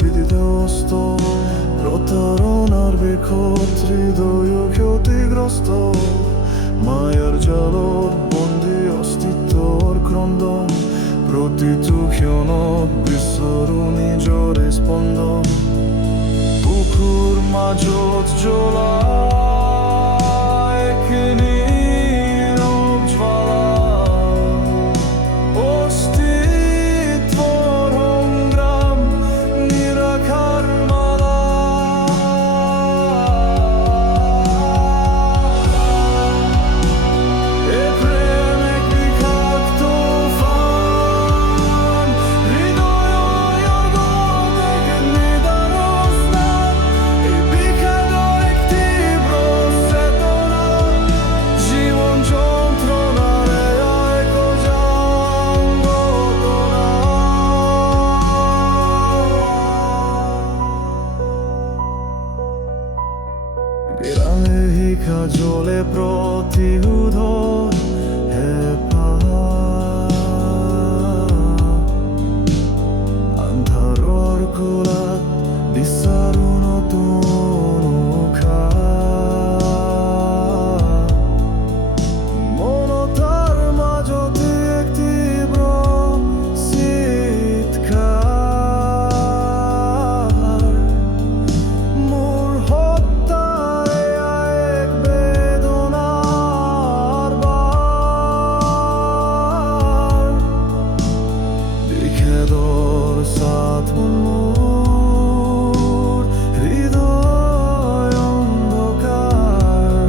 বিধিদস্ত প্রতারণার বিক্ষত হৃদয় ক্ষতিগ্রস্ত মায়ার জালত বন্দী অস্তিত্বর ক্রন্দন প্রতিটো ক্ষণত বিশ্বৰো নিজৰে স্পন্দন বুকুৰ মাজত জ্বলা বিৰালে শিখা জ্বলে প্ৰতিশোধৰ হেঁপাহ আন্ধাৰৰ কোলাত বিচাৰো নতুন উশাহ মনতাৰ মাজতে এক তীব্ৰ চিৎকাৰ মোৰ সাথ মোৰ হৃদয় অন্ধকাৰ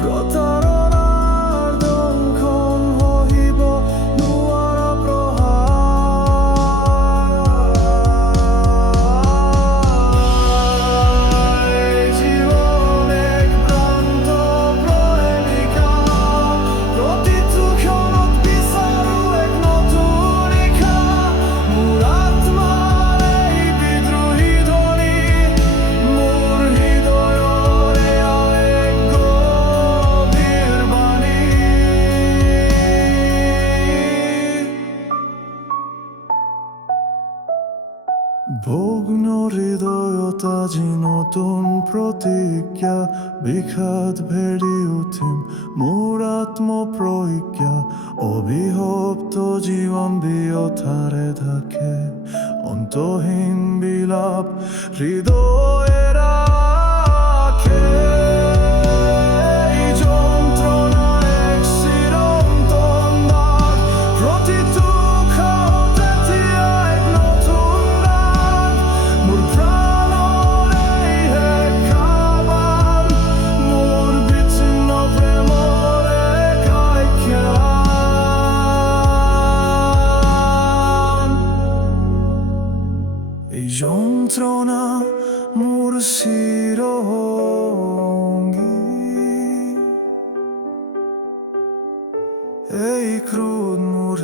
প্ৰতাৰণাৰ দংশন সহিব নোৱাৰা প্ৰহাৰ জীৱন এক ভ্ৰান্ত প্ৰেমিকা প্ৰতিটো ক্ষণত বিচাৰো এক নতুন নিশা মোৰ আত্মাৰ এই বিদ্ৰোহী ধ্বনি মোৰ হৃদয়ৰ এয়া এক গভীৰ বাণী ভগ্ন হৃদয়ত আজি নতুন প্ৰতিজ্ঞা বিষাদ ভেদি উঠিম মোৰ আত্মপ্ৰজ্ঞা অভিশপ্ত জীৱন বিয়থাৰে থাকে অন্তহীন বিলাপ হৃদয়ে ৰাখে এই যন্ত্ৰণা এক চিৰন্তন দাগ প্ৰতিটো ক্ষণত এতিয়া এক নতুন ৰাগ মোৰ প্ৰাণৰ এই হেঁপাহ মোৰ বিচ্ছিন্ন প্ৰেমৰ এক আখ্যান এই যন্ত্ৰণা মোৰ চিৰসংগী এই ক্ৰোধ মোৰ